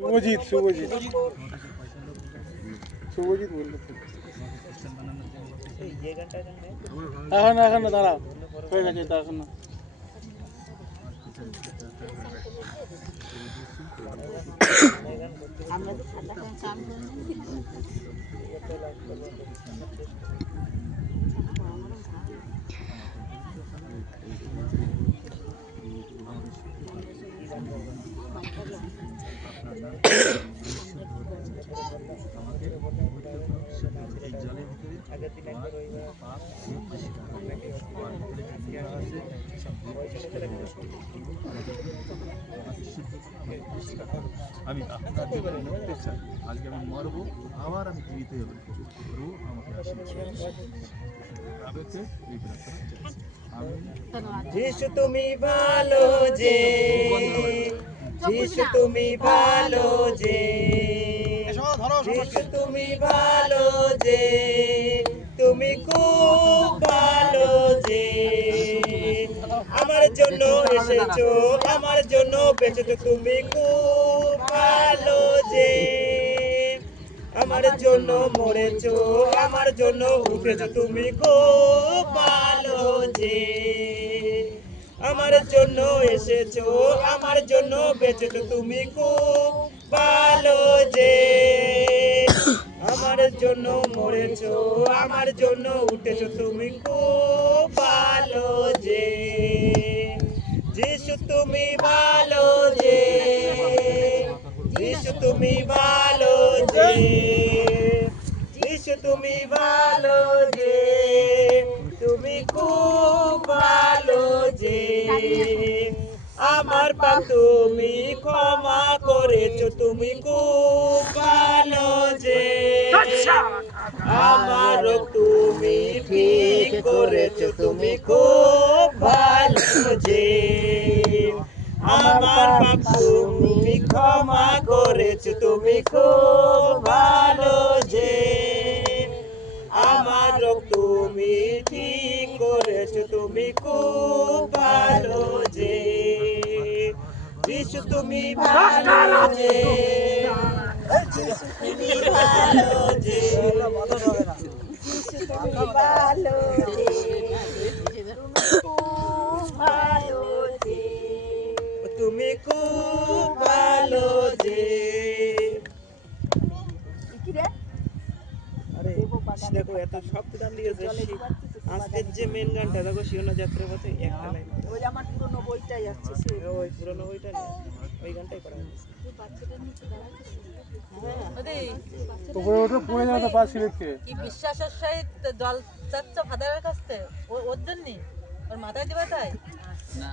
শুভজিৎ শুভজিৎ শুভজিৎ বললো এখন এখন না দাঁড়াও হয়ে গেছে তা এখন না আমি আপনার জীবনে মরতে চাই, আজকে আমি মরবো, আবার আমি জীবিত হব, প্রভু আমাকে যিশু তুমি ভালো যে, যিশু তুমি ভালো যে, যিশু তুমি ভালো যে, তুমি খুব ভালো যে, আমার জন্য এসেছো, আমার জন্য বেঁচেছো, তুমি খুব ভালো যে, আমার জন্য মরেছো, আমার জন্য উঠেছো, তুমি খুব ভালো যে, আমার জন্য এসেছো, আমার জন্য বেঁচেছো, তুমি খুব ভালো যে, আমার জন্য মরেছো, আমার জন্য উঠেছো, তুমি খুব ভালো যে, যিশু তুমি ভালো যে, যিশু তুমি ভালো যে, যিশু তুমি ভালো যে, তুমি খুব ভালো যে, আমার পাপ তুমি ক্ষমা করেছো, তুমি খুব ভালো যে, আমার তুমি ঠিক করেছো, তুমি খুব ভালো যে, আমার পাপ তুমি ক্ষমা করেছো, তুমি খুব ভালো যে, আমার তুমি ঠিক করেছো, তুমি খুব ভালো যে, যিশু তুমি ভালো যে, যিশু তুমি ভালো যে, যিশু তুমি ভালো যে, খুব ভালো যে, তুমি খুব ভালো যে, আরে দেখো এত শব্দ গান দিয়েছে, আজকের যে মেন গানটা দেখো শিওনা যাত্রার পথে একটা লাইন, ওই আমার পুরনো বইটাই আছে, ওই পুরনো বইটা নেই, ওই গানটাই করা হয়েছে। উপরে ওঠে পড়ে যাবে তো পা স্লিপকে কি বিশ্বাসের সহিত জল চাচ্ছ ফাদারের কাছ থেকে ওর জন্যই ওর মাথায় দিবা তাই না